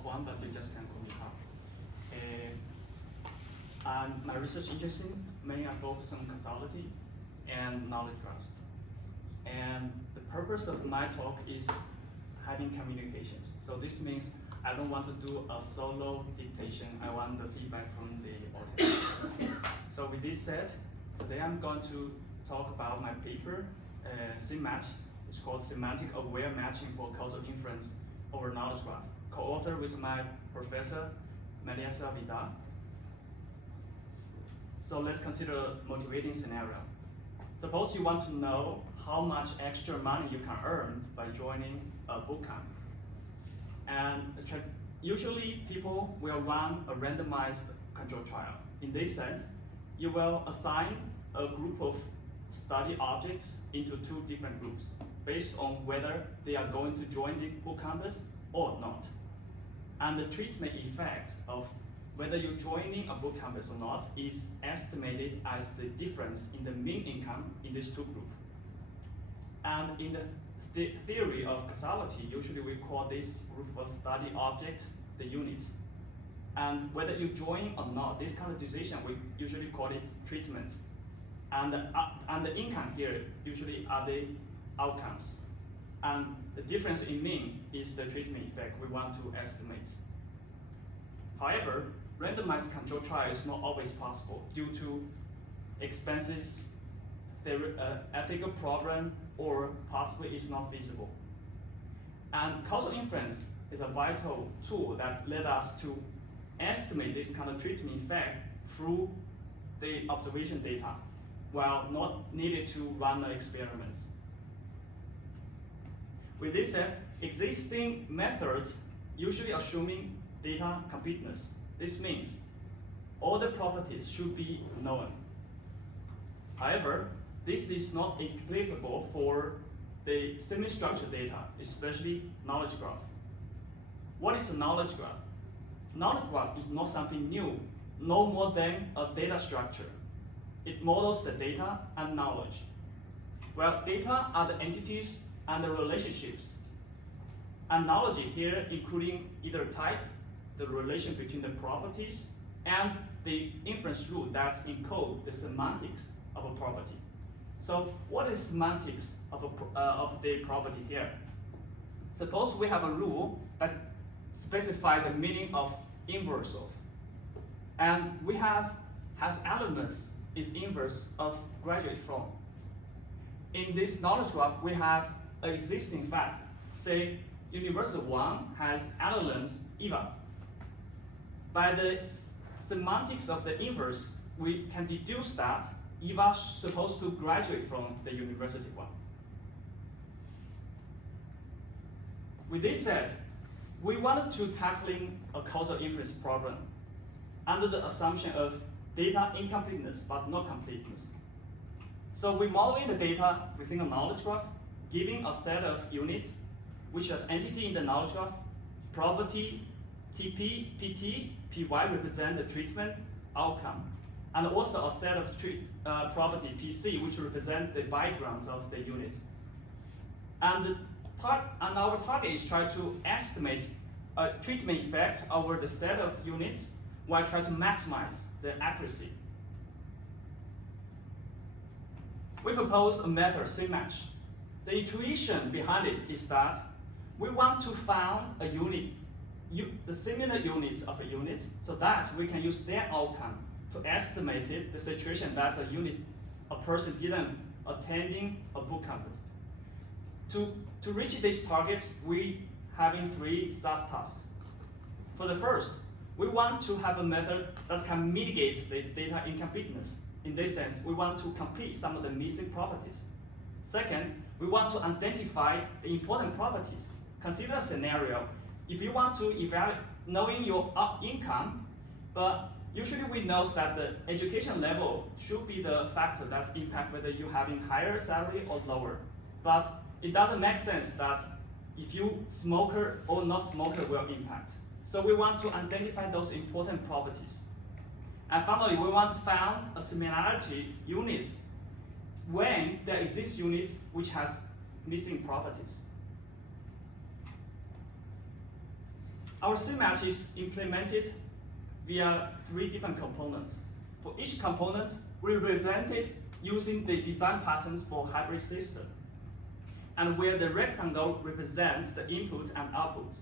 of one, but you just can call me Carl. And my research interesting, mainly I focus on causality and knowledge graphs. And the purpose of my talk is having communications. So this means I don't want to do a solo dictation. I want the feedback from the audience. So with this said, today I'm going to talk about my paper, SemMatch. It's called Semantic-Aware Matching for Causal Inference over Knowledge Graph, co-authored with my professor, Melissa Vidal. So let's consider a motivating scenario. Suppose you want to know how much extra money you can earn by joining a bootcamp. And usually people will run a randomized control trial. In this sense, you will assign a group of study objects into two different groups based on whether they are going to join the bootcampers or not. And the treatment effect of whether you're joining a bootcampers or not is estimated as the difference in the mean income in these two groups. And in the theory of causality, usually we call this group of study object the unit. And whether you join or not, this kind of decision, we usually call it treatment. And the income here usually are the outcomes. And the difference in mean is the treatment effect we want to estimate. However, randomized control trial is not always possible due to expenses, ethical problem, or possibly it's not feasible. And causal inference is a vital tool that led us to estimate this kind of treatment effect through the observation data, while not needed to run the experiments. With this said, existing methods usually assuming data completeness. This means all the properties should be known. However, this is not applicable for the semi-structured data, especially knowledge graph. What is a knowledge graph? Knowledge graph is not something new, no more than a data structure. It models the data and knowledge. Well, data are the entities and the relationships. And knowledge here including either type, the relation between the properties, and the inference rule that encodes the semantics of a property. So what is semantics of the property here? Suppose we have a rule that specifies the meaning of inverse of. And we has elements is inverse of graduate from. In this knowledge graph, we have an existing fact. Say universal 1 has elements EVA. By the semantics of the inverse, we can deduce that EVA is supposed to graduate from the university 1. With this said, we wanted to tackling a causal inference problem under the assumption of data incompleteness but not completeness. So we model the data within a knowledge graph, giving a set of units, which are entity in the knowledge graph, property, TP, PT, PY represent the treatment outcome, and also a set of property, PC, which represent the backgrounds of the unit. And our target is try to estimate a treatment effect over the set of units while trying to maximize the accuracy. We propose a method, SemMatch. The intuition behind it is that we want to find a unit, the similar units of a unit, so that we can use their outcome to estimate it, the situation that a person didn't attending a bootcamp. To reach this target, we having 3 subtasks. For the first, we want to have a method that can mitigate the data incompleteness. In this sense, we want to complete some of the missing properties. Second, we want to identify the important properties. Consider a scenario. If you want to evaluate knowing your income, but usually we know that the education level should be the factor that's impact whether you're having higher salary or lower. But it doesn't make sense that if you smoker or not smoker will impact. So we want to identify those important properties. And finally, we want to find a similarity units when there exists units which has missing properties. Our SemMatch is implemented via 3 different components. For each component, we represent it using the design patterns for hybrid system, and where the rectangle represents the input and output,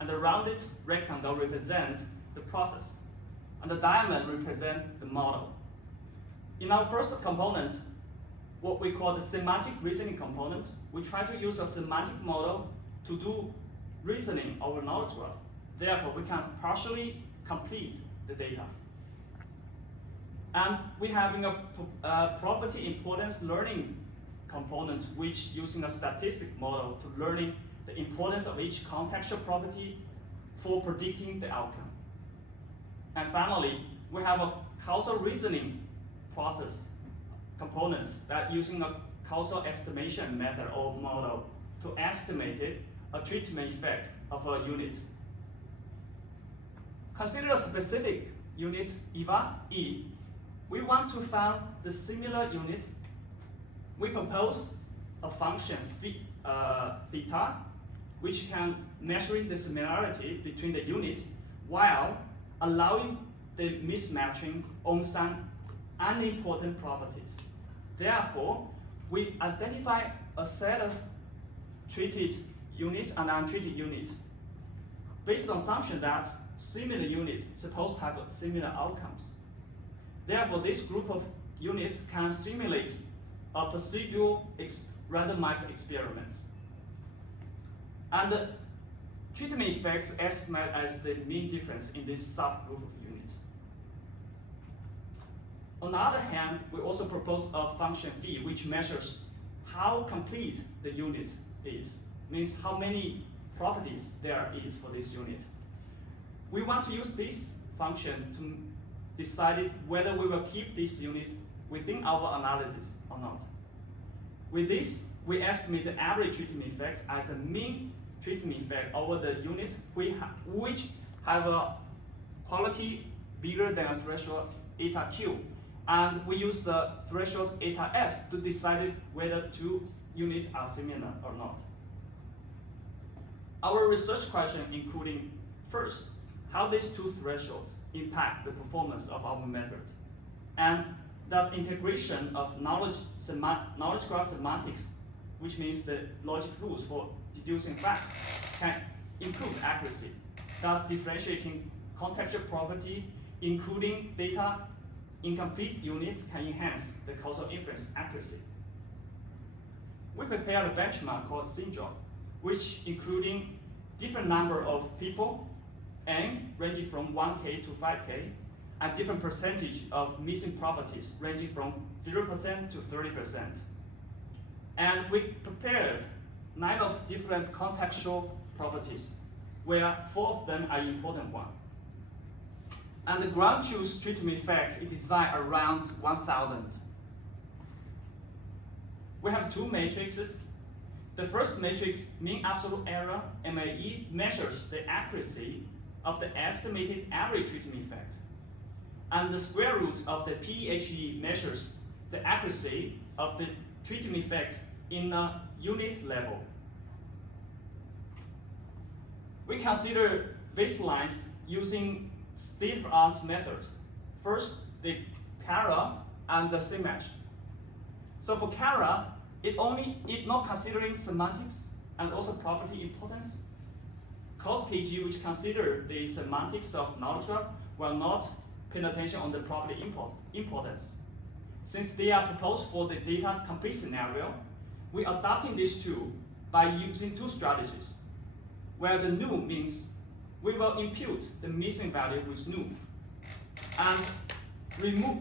and the rounded rectangle represents the process, and the diamond represents the model. In our first component, what we call the semantic reasoning component, we try to use a semantic model to do reasoning over knowledge graph. Therefore, we can partially complete the data. And we having a property importance learning component, which using a statistic model to learning the importance of each contextual property for predicting the outcome. And finally, we have a causal reasoning process components that using a causal estimation method or model to estimate a treatment effect of a unit. Consider a specific unit, EVA, E. We want to find the similar unit. We propose a function theta, which can measure the similarity between the unit while allowing the mismatching on some unimportant properties. Therefore, we identify a set of treated units and untreated units based on assumption that similar units supposed to have similar outcomes. Therefore, this group of units can simulate a procedural randomized experiments. And the treatment effects estimate as the mean difference in this subgroup of units. On the other hand, we also propose a function phi, which measures how complete the unit is, means how many properties there is for this unit. We want to use this function to decide whether we will keep this unit within our analysis or not. With this, we estimate the average treatment effects as a mean treatment effect over the unit which have a quality bigger than a threshold eta q. And we use the threshold eta s to decide whether 2 units are similar or not. Our research question including, first, how these 2 thresholds impact the performance of our method, and does integration of knowledge graph semantics, which means the logic rules for deducing facts, can improve accuracy, thus differentiating contextual property, including data incomplete units can enhance the causal inference accuracy. We prepared a benchmark called syndrome, which including different number of people, n ranging from 1k to 5k, and different percentage of missing properties ranging from 0% to 30%. And we prepared 9 of different contextual properties, where 4 of them are important ones. And the ground truth treatment effects is designed around 1,000. We have 2 matrices. The first matrix, mean absolute error, MAE, measures the accuracy of the estimated average treatment effect. And the square root of the PHE measures the accuracy of the treatment effect in a unit level. We consider baselines using state-of-the-art method. First, the CARA and the SemMatch. So for CARA, it not considering semantics and also property importance. COS-KG, which consider the semantics of knowledge graph, will not pay attention on the property importance. Since they are proposed for the data complete scenario, we are adopting these 2 by using 2 strategies, where the new means we will impute the missing value with new, and remove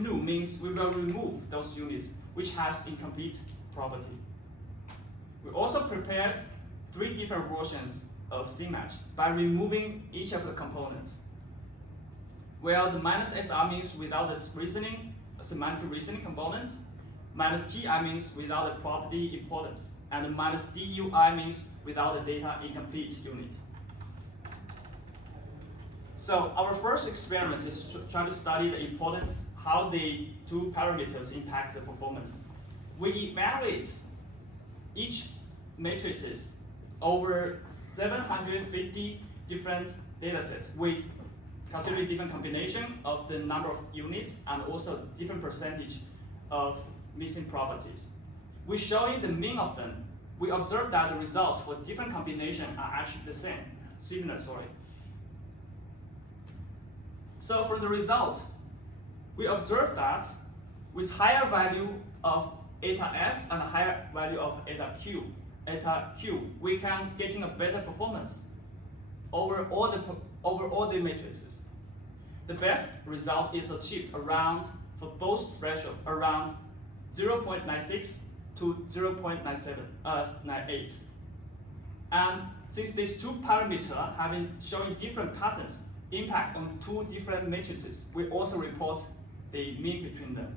new means we will remove those units which has incomplete property. We also prepared 3 different versions of SemMatch by removing each of the components, where the minus SR means without the reasoning, a semantic reasoning component, minus PI means without the property importance, and the minus DUI means without the data incomplete unit. So our first experiment is trying to study the importance, how the 2 parameters impact the performance. We evaluate each matrices over 750 different data sets with considering different combination of the number of units and also different percentage of missing properties. We show you the mean of them. We observe that the results for different combinations are actually the same, similar, sorry. So from the result, we observe that with higher value of eta S and higher value of eta Q, we can getting a better performance over all the matrices. The best result is achieved around, for both thresholds, around 0.96 to 0.98. And since these two parameters having showing different patterns impact on two different matrices, we also report the mean between them.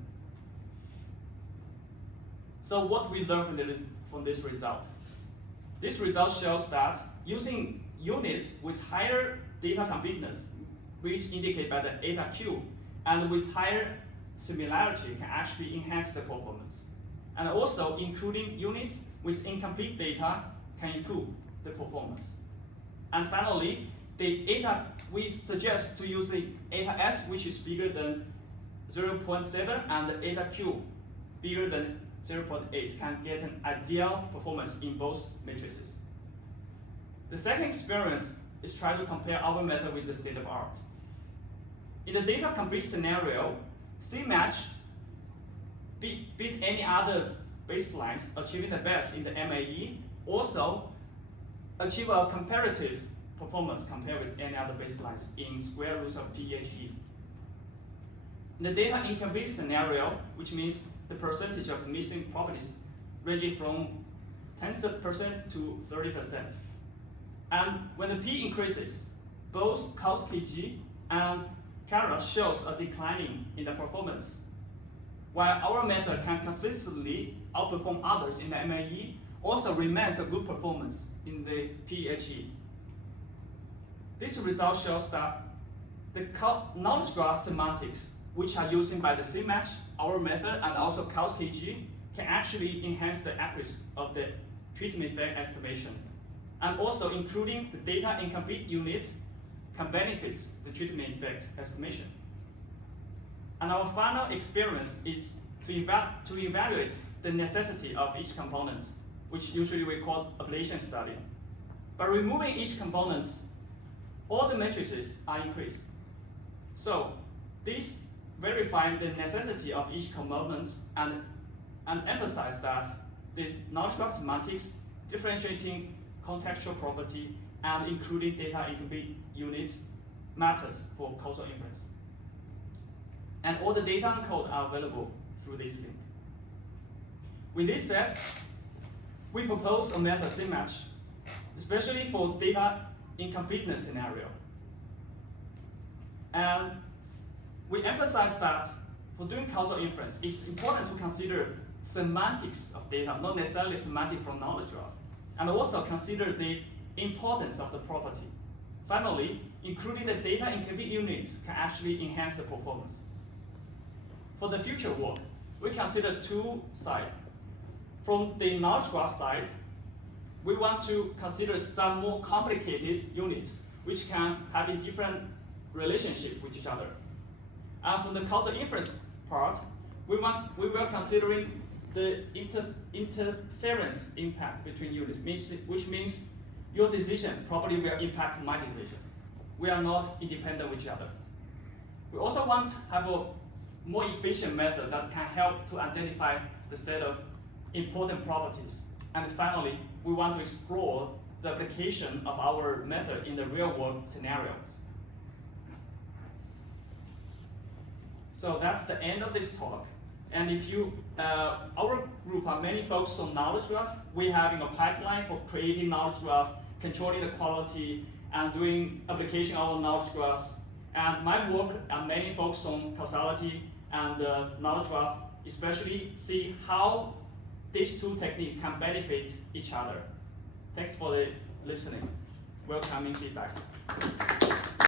So what we learn from this result? This result shows that using units with higher data completeness, which indicate by the eta Q, and with higher similarity can actually enhance the performance. And also including units with incomplete data can improve the performance. And finally, the eta, we suggest to use the eta S, which is bigger than 0.7, and the eta Q bigger than 0.8 can get an ideal performance in both matrices. The second experience is try to compare our method with the state of art. In the data complete scenario, SemMatch beat any other baselines, achieving the best in the MAE, also achieve a comparative performance compared with any other baselines in square roots of PHE. In the data incomplete scenario, which means the percentage of missing properties ranging from 10% to 30%. And when the P increases, both cos KG and Kara shows a declining in the performance, while our method can consistently outperform others in the MAE, also remains a good performance in the PHE. This result shows that the knowledge graph semantics, which are used by the SemMatch, our method, and also Causal KG, can actually enhance the accuracy of the treatment effect estimation. And also including the data incomplete unit can benefit the treatment effect estimation. And our final experience is to evaluate the necessity of each component, which usually we call ablation study. By removing each component, all the matrices are increased. So this verifies the necessity of each component and emphasize that the knowledge graph semantics, differentiating contextual property, and including data incomplete units matters for causal inference. And all the data and code are available through this link. With this said, we propose a method SemMatch, especially for data incompleteness scenario. And we emphasize that for doing causal inference, it's important to consider semantics of data, not necessarily semantic from knowledge graph, and also consider the importance of the property. Finally, including the data incomplete units can actually enhance the performance. For the future work, we consider two sides. From the knowledge graph side, we want to consider some more complicated units which can have a different relationship with each other. And from the causal inference part, we will considering the interference impact between units, which means your decision probably will impact my decision. We are not independent of each other. We also want to have a more efficient method that can help to identify the set of important properties. And finally, we want to explore the application of our method in the real-world scenarios. So that's the end of this talk. And if you, our group are mainly focused on knowledge graph. We have a pipeline for creating knowledge graph, controlling the quality, and doing application of knowledge graphs. And my work are mainly focused on causality and knowledge graph, especially see how these two techniques can benefit each other. Thanks for the listening. Welcoming feedbacks.